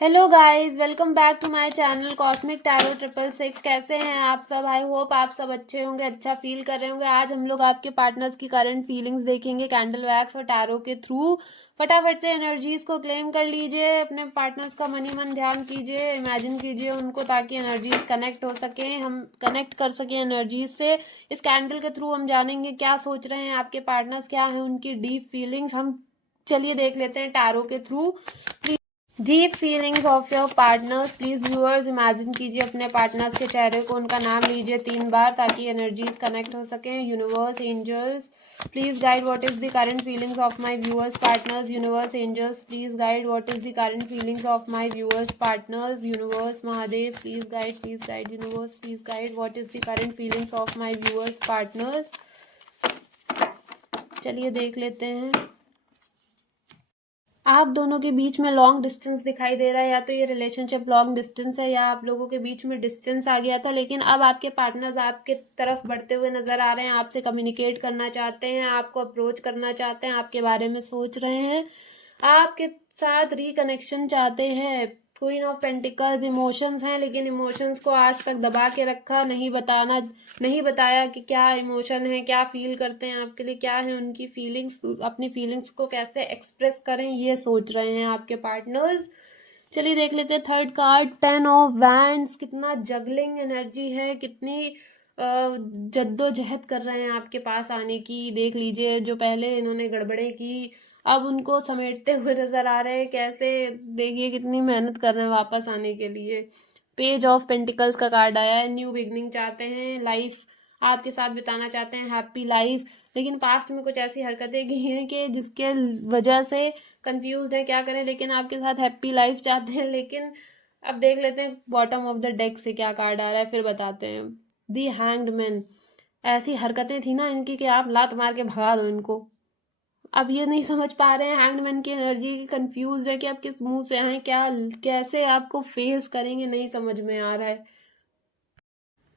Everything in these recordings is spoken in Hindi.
Hello guys, welcome back to my channel Cosmic Tarot 666। कैसे हैं आप सब? आई होप आप सब अच्छे होंगे, अच्छा फील कर रहे होंगे। आज हम लोग आपके पार्टनर्स की करंट फीलिंग्स देखेंगे कैंडल वैक्स और टैरो के थ्रू। फटाफट से एनर्जीज को क्लेम कर लीजिए, अपने पार्टनर्स का मनी मन ध्यान कीजिए, इमेजिन कीजिए उनको, ताकि एनर्जीज कनेक्ट हो सके, हम कनेक्ट कर सकें एनर्जीज से। इस कैंडल के थ्रू हम जानेंगे क्या सोच रहे हैं आपके पार्टनर्स, क्या है उनकी डीप फीलिंग्स। हम चलिए देख लेते हैं टैरो के through. Deep feelings of your partners. Please viewers imagine कीजिए अपने पार्टनर्स के चेहरे को, उनका नाम लीजिए 3 बार ताकि एनर्जीज कनेक्ट हो सके। Universe, angels, please guide what is the current feelings of my viewers partners. Universe, angels, please guide what is the current feelings of my viewers partners. Universe, Mahadev, please guide universe, please guide what is the current feelings of my viewers partners. चलिए देख लेते हैं। आप दोनों के बीच में लॉन्ग डिस्टेंस दिखाई दे रहा है, या तो ये रिलेशनशिप लॉन्ग डिस्टेंस है या आप लोगों के बीच में डिस्टेंस आ गया था, लेकिन अब आपके पार्टनर्स आपके तरफ बढ़ते हुए नजर आ रहे हैं, आपसे कम्युनिकेट करना चाहते हैं, आपको अप्रोच करना चाहते हैं, आपके बारे में सोच रहे हैं, आपके साथ रिकनेक्शन चाहते हैं। क्वीन ऑफ पेंटिकल्स, इमोशंस हैं, लेकिन इमोशंस को आज तक दबा के रखा, नहीं बताया कि क्या इमोशन है, क्या फील करते हैं आपके लिए, क्या है उनकी फीलिंग्स, अपनी फीलिंग्स को कैसे एक्सप्रेस करें, ये सोच रहे हैं आपके पार्टनर्स। चलिए देख लेते हैं थर्ड कार्ड, 10 ऑफ वैंड्स। कितना जगलिंग एनर्जी है, कितनी जद्दोजहद कर रहे हैं आपके पास आने की। देख लीजिए, जो पहले इन्होंने गड़बड़े की अब उनको समेटते हुए नजर आ रहे हैं, कैसे, देखिए कितनी मेहनत कर रहे हैं वापस आने के लिए। पेज ऑफ पेंटिकल्स का कार्ड आया है। न्यू बिगनिंग चाहते हैं, लाइफ आपके साथ बिताना चाहते हैं, हैप्पी लाइफ, लेकिन पास्ट में कुछ ऐसी हरकतें की हैं कि जिसके वजह से कंफ्यूज है क्या करें, लेकिन आपके साथ हैप्पी लाइफ चाहते हैं। लेकिन अब देख लेते हैं बॉटम ऑफ द डेक से क्या कार्ड आ रहा है, फिर बताते हैं। दी हैंग्ड मैन। ऐसी हरकतें थी ना इनकी कि आप लात मार के भगा दो इनको। अब ये नहीं समझ पा रहे हैं हैंगमैन की एनर्जी, कंफ्यूज है कि आप किस मुंह से आए, क्या कैसे आपको फेस करेंगे, नहीं समझ में आ रहा है।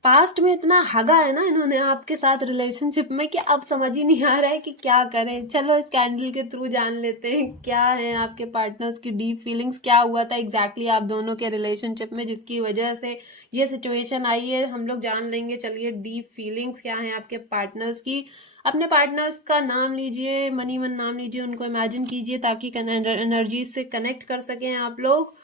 पास्ट में इतना हगा है ना इन्होंने आपके साथ रिलेशनशिप में कि अब समझ ही नहीं आ रहा है कि क्या करें। चलो इस कैंडल के थ्रू जान लेते हैं क्या है आपके पार्टनर्स की डीप फीलिंग्स, क्या हुआ था एग्जैक्टली आप दोनों के रिलेशनशिप में जिसकी वजह से ये सिचुएशन आई है, हम लोग जान लेंगे। चलिए डीप फीलिंग्स क्या है आपके पार्टनर्स की। अपने पार्टनर्स का नाम लीजिए, मनी मन नाम लीजिए, उनको इमेजिन कीजिए ताकि एनर्जी से कनेक्ट कर सकें आप लोग।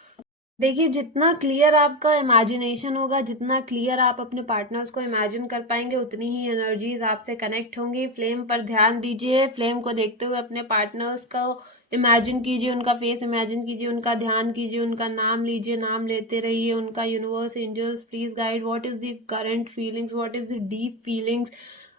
देखिए, जितना क्लियर आपका इमेजिनेशन होगा, जितना क्लियर आप अपने पार्टनर्स को इमेजिन कर पाएंगे, उतनी ही एनर्जीज आपसे कनेक्ट होंगी। फ्लेम पर ध्यान दीजिए, फ्लेम को देखते हुए अपने पार्टनर्स को इमेजिन कीजिए, उनका फेस इमेजिन कीजिए, उनका ध्यान कीजिए, उनका नाम लीजिए, नाम लेते रहिए उनका। Universe, angels, please guide what is the current feelings, what is the deep feelings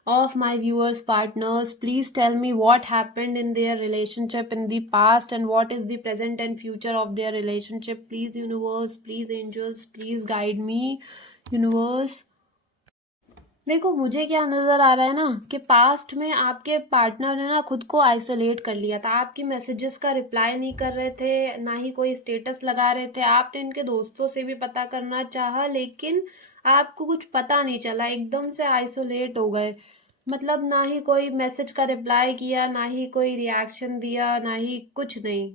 of my viewers partners. Please tell me what happened in their relationship in the past and what is the present and future of their relationship. Please universe, please angels, please guide me. Universe, देखो मुझे क्या नज़र आ रहा है ना कि पास्ट में आपके पार्टनर ने ना खुद को आइसोलेट कर लिया था, आपकी मैसेजेस का रिप्लाई नहीं कर रहे थे, ना ही कोई स्टेटस लगा रहे थे। आपने इनके दोस्तों से भी पता करना चाहा, लेकिन आपको कुछ पता नहीं चला, एकदम से आइसोलेट हो गए। मतलब ना ही कोई मैसेज का रिप्लाई किया, ना ही कोई रिएक्शन दिया, ना ही कुछ नहीं।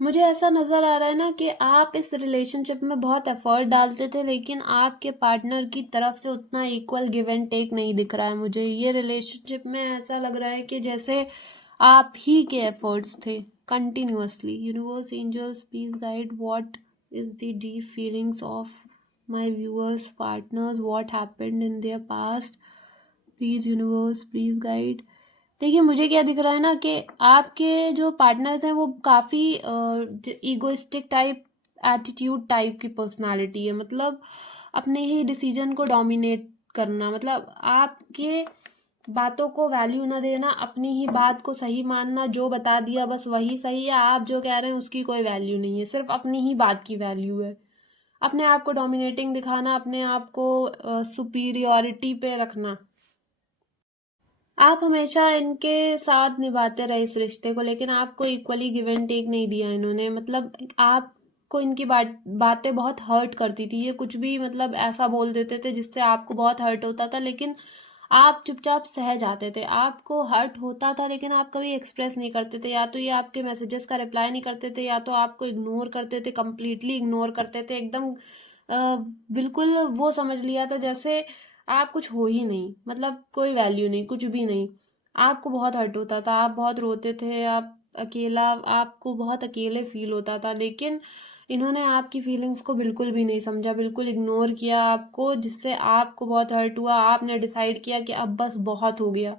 मुझे ऐसा नज़र आ रहा है ना कि आप इस रिलेशनशिप में बहुत एफर्ट डालते थे, लेकिन आपके पार्टनर की तरफ से उतना इक्वल गिव एंड टेक नहीं दिख रहा है मुझे। ये रिलेशनशिप में ऐसा लग रहा है कि जैसे आप ही के एफर्ट्स थे continuously. Universe, angels, please guide what is the deep feelings of my viewers partners, what happened in their past. Please universe, please guide. देखिए मुझे क्या दिख रहा है ना कि आपके जो पार्टनर्स हैं वो काफ़ी ईगोइस्टिक टाइप, एटीट्यूड टाइप की पर्सनालिटी है। मतलब अपने ही डिसीजन को डोमिनेट करना, मतलब आपके बातों को वैल्यू ना देना, अपनी ही बात को सही मानना, जो बता दिया बस वही सही है, आप जो कह रहे हैं उसकी कोई वैल्यू नहीं है, सिर्फ अपनी ही बात की वैल्यू है। अपने आप को डोमिनेटिंग दिखाना, अपने आप को सुपीरियॉरिटी पे रखना। आप हमेशा इनके साथ निभाते रहे इस रिश्ते को, लेकिन आपको इक्वली गिव एंड टेक नहीं दिया इन्होंने। मतलब आपको इनकी बातें बहुत हर्ट करती थी, ये कुछ भी मतलब ऐसा बोल देते थे जिससे आपको बहुत हर्ट होता था, लेकिन आप चुपचाप सह जाते थे, आपको हर्ट होता था लेकिन आप कभी एक्सप्रेस नहीं करते थे, या तो ये आपके मैसेजेस का रिप्लाई नहीं करते थे या तो आपको इग्नोर करते थे, कम्प्लीटली इग्नोर करते थे एकदम। बिल्कुल वो समझ लिया था जैसे आप कुछ हो ही नहीं, मतलब कोई वैल्यू नहीं, कुछ भी नहीं। आपको बहुत हर्ट होता था, आप बहुत रोते थे, आप अकेला, आपको बहुत अकेले फील होता था, लेकिन इन्होंने आपकी फीलिंग्स को बिल्कुल भी नहीं समझा, बिल्कुल इग्नोर किया आपको, जिससे आपको बहुत हर्ट हुआ। आपने डिसाइड किया कि अब बस बहुत हो गया,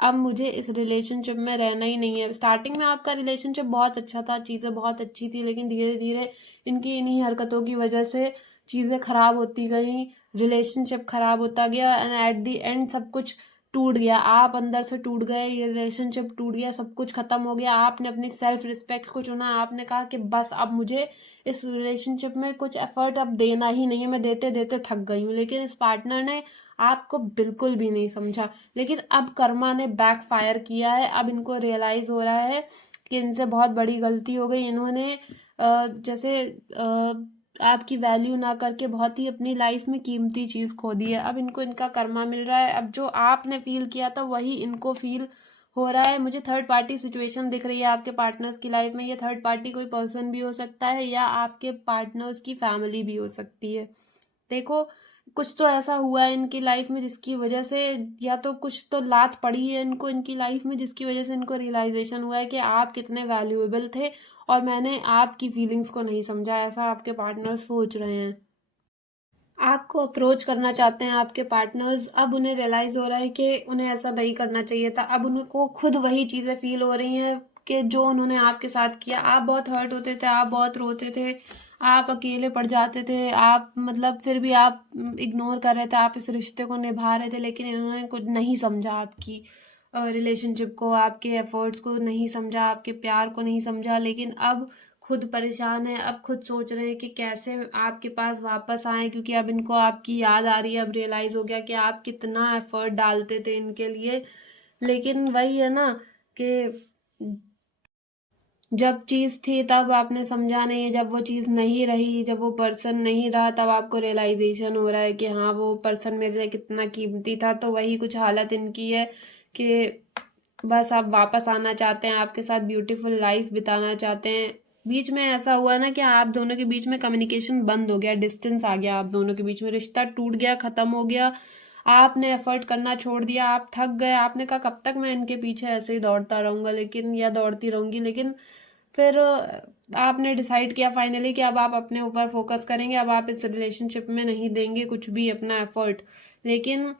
अब मुझे इस रिलेशनशिप में रहना ही नहीं है। स्टार्टिंग में आपका रिलेशनशिप बहुत अच्छा था, चीज़ें बहुत अच्छी थी, लेकिन धीरे धीरे इनकी इन्हीं हरकतों की वजह से चीज़ें खराब होती गई, रिलेशनशिप खराब होता गया एंड एट द एंड सब कुछ टूट गया। आप अंदर से टूट गए, ये रिलेशनशिप टूट गया, सब कुछ खत्म हो गया। आपने अपनी सेल्फ रिस्पेक्ट को चुना, आपने कहा कि बस अब मुझे इस रिलेशनशिप में कुछ एफर्ट अब देना ही नहीं है, मैं देते देते थक गई हूँ। लेकिन इस पार्टनर ने आपको बिल्कुल भी नहीं समझा। लेकिन अब कर्मा ने बैक फायर किया है, अब इनको रियलाइज हो रहा है कि इनसे बहुत बड़ी गलती हो गई। इन्होंने जैसे आपकी वैल्यू ना करके बहुत ही अपनी लाइफ में कीमती चीज़ खो दी है। अब इनको इनका कर्मा मिल रहा है, अब जो आपने फील किया था वही इनको फील हो रहा है। मुझे थर्ड पार्टी सिचुएशन दिख रही है आपके पार्टनर्स की लाइफ में। ये थर्ड पार्टी कोई पर्सन भी हो सकता है या आपके पार्टनर्स की फैमिली भी हो सकती है। देखो, कुछ तो ऐसा हुआ है इनकी लाइफ में जिसकी वजह से, या तो कुछ तो लात पड़ी है इनको इनकी लाइफ में जिसकी वजह से इनको रियलाइजेशन हुआ है कि आप कितने वैल्यूएबल थे और मैंने आपकी फीलिंग्स को नहीं समझा। ऐसा आपके पार्टनर सोच रहे हैं, आपको अप्रोच करना चाहते हैं आपके पार्टनर्स। अब उन्हें रियलाइज हो रहा है कि उन्हें ऐसा नहीं करना चाहिए था। अब उनको खुद वही चीज़ें फील हो रही हैं कि जो उन्होंने आपके साथ किया। आप बहुत हर्ट होते थे, आप बहुत रोते थे, आप अकेले पड़ जाते थे, आप मतलब फिर भी आप इग्नोर कर रहे थे, आप इस रिश्ते को निभा रहे थे, लेकिन इन्होंने कुछ नहीं समझा आपकी रिलेशनशिप को, आपके एफर्ट्स को नहीं समझा, आपके प्यार को नहीं समझा। लेकिन अब खुद परेशान है, अब खुद सोच रहे हैं कि कैसे आपके पास वापस आए, क्योंकि अब इनको आपकी याद आ रही है। अब रियलाइज हो गया कि आप कितना एफर्ट डालते थे इनके लिए। लेकिन वही है ना कि जब चीज़ थी तब आपने समझा नहीं, जब वो चीज़ नहीं रही, जब वो पर्सन नहीं रहा, तब आपको रियलाइजेशन हो रहा है कि हाँ वो पर्सन मेरे लिए कितना कीमती था। तो वही कुछ हालत इनकी है कि बस आप वापस आना चाहते हैं, आपके साथ ब्यूटीफुल लाइफ बिताना चाहते हैं। बीच में ऐसा हुआ ना कि आप दोनों के बीच में कम्युनिकेशन बंद हो गया, डिस्टेंस आ गया, आप दोनों के बीच में रिश्ता टूट गया, ख़त्म हो गया। आपने एफर्ट करना छोड़ दिया, आप थक गए, आपने कहा कब तक मैं इनके पीछे ऐसे ही दौड़ता रहूँगा, लेकिन या दौड़ती रहूँगी। लेकिन फिर आपने डिसाइड किया फाइनली कि अब आप अपने ऊपर फोकस करेंगे, अब आप इस रिलेशनशिप में नहीं देंगे कुछ भी अपना एफर्ट। लेकिन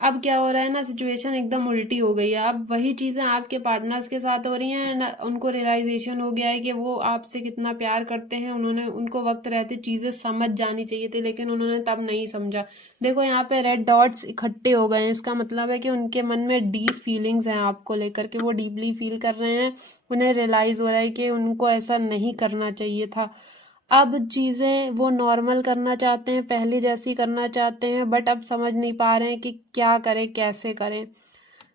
अब क्या हो रहा है ना, सिचुएशन एकदम उल्टी हो गई है। अब वही चीज़ें आपके पार्टनर्स के साथ हो रही हैं ना, उनको रियलाइजेशन हो गया है कि वो आपसे कितना प्यार करते हैं। उन्होंने उनको वक्त रहते चीज़ें समझ जानी चाहिए थी, लेकिन उन्होंने तब नहीं समझा। देखो यहाँ पे रेड डॉट्स इकट्ठे हो गए हैं, इसका मतलब है कि उनके मन में डीप फीलिंग्स हैं आपको लेकर के, वो डीपली फील कर रहे हैं। उन्हें रियलाइज़ हो रहा है कि उनको ऐसा नहीं करना चाहिए था। अब चीज़ें वो नॉर्मल करना चाहते हैं, पहले जैसी करना चाहते हैं, बट अब समझ नहीं पा रहे हैं कि क्या करें, कैसे करें।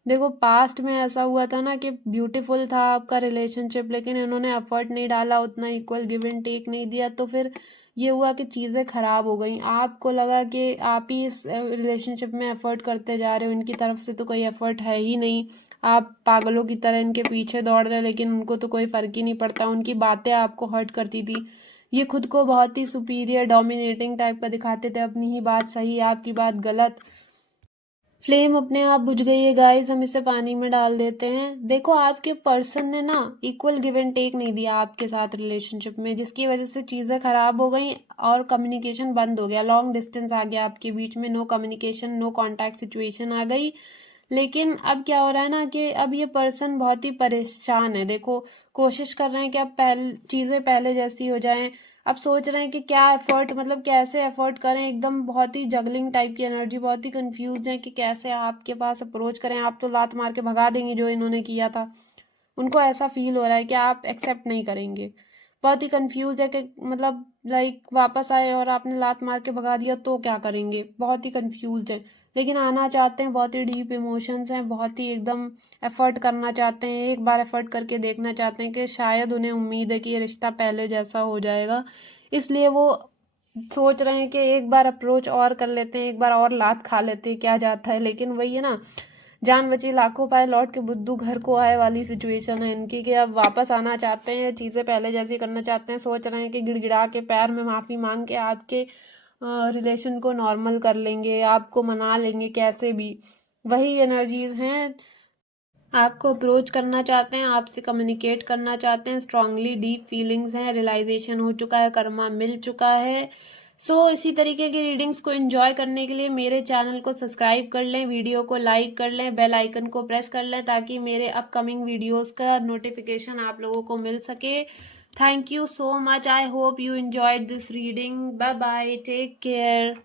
देखो, पास्ट में ऐसा हुआ था ना कि ब्यूटीफुल था आपका रिलेशनशिप, लेकिन इन्होंने एफर्ट नहीं डाला, उतना इक्वल गिव एंड टेक नहीं दिया, तो फिर ये हुआ कि चीज़ें ख़राब हो गई। आपको लगा कि आप ही इस रिलेशनशिप में एफर्ट करते जा रहे हो, इनकी तरफ से तो कोई एफर्ट है ही नहीं। आप पागलों की तरह इनके पीछे दौड़ रहे हैं, लेकिन उनको तो कोई फ़र्क ही नहीं पड़ता, उनकी बातें आपको हर्ट करती थी। ये खुद को बहुत ही सुपीरियर डोमिनेटिंग टाइप का दिखाते थे, अपनी ही बात सही, आपकी बात गलत। फ्लेम अपने आप बुझ गई है गाइस, हम इसे पानी में डाल देते हैं। देखो, आपके पर्सन ने ना इक्वल गिव एंड टेक नहीं दिया आपके साथ रिलेशनशिप में, जिसकी वजह से चीज़ें खराब हो गई और कम्युनिकेशन बंद हो गया, लॉन्ग डिस्टेंस आ गया आपके बीच में, no communication, no contact situation आ गई। लेकिन अब क्या हो रहा है ना कि अब ये पर्सन बहुत ही परेशान है। देखो, कोशिश कर रहे हैं कि अब चीज़ें पहले जैसी हो जाएं। अब सोच रहे हैं कि क्या एफर्ट, मतलब कैसे एफर्ट करें, एकदम बहुत ही जगलिंग टाइप की एनर्जी, बहुत ही कंफ्यूज है कि कैसे आपके पास अप्रोच करें। आप तो लात मार के भगा देंगे जो इन्होंने किया था, उनको ऐसा फील हो रहा है कि आप एक्सेप्ट नहीं करेंगे। बहुत ही कंफ्यूज है कि मतलब लाइक वापस आए और आपने लात मार के भगा दिया तो क्या करेंगे, बहुत ही कंफ्यूज है। लेकिन आना चाहते हैं, बहुत ही डीप इमोशंस हैं, बहुत ही एकदम एफर्ट करना चाहते हैं, एक बार एफर्ट करके देखना चाहते हैं कि शायद उन्हें उम्मीद है कि ये रिश्ता पहले जैसा हो जाएगा, इसलिए वो सोच रहे हैं कि एक बार अप्रोच और कर लेते हैं, एक बार और लात खा लेते हैं, क्या जाता है। लेकिन वही है ना, जान बची लाखों पाए लौट के बुद्धू घर को आए वाली सिचुएशन है इनकी, कि अब वापस आना चाहते हैं, चीज़ें पहले जैसी करना चाहते हैं। सोच रहे हैं कि गिड़गिड़ा के पैर में माफ़ी मांग के आपके रिलेशन को नॉर्मल कर लेंगे, आपको मना लेंगे कैसे भी। वही एनर्जीज हैं, आपको अप्रोच करना चाहते हैं, आपसे कम्युनिकेट करना चाहते हैं, स्ट्रांगली डीप फीलिंग्स हैं, रियलाइजेशन हो चुका है, कर्मा मिल चुका है। इसी तरीके की रीडिंग्स को एंजॉय करने के लिए मेरे चैनल को सब्सक्राइब कर लें, वीडियो को लाइक कर लें, बेल आइकन को प्रेस कर लें, ताकि मेरे अपकमिंग वीडियोस का नोटिफिकेशन आप लोगों को मिल सके। Thank you so much, I hope you enjoyed this reading. Bye bye, take care.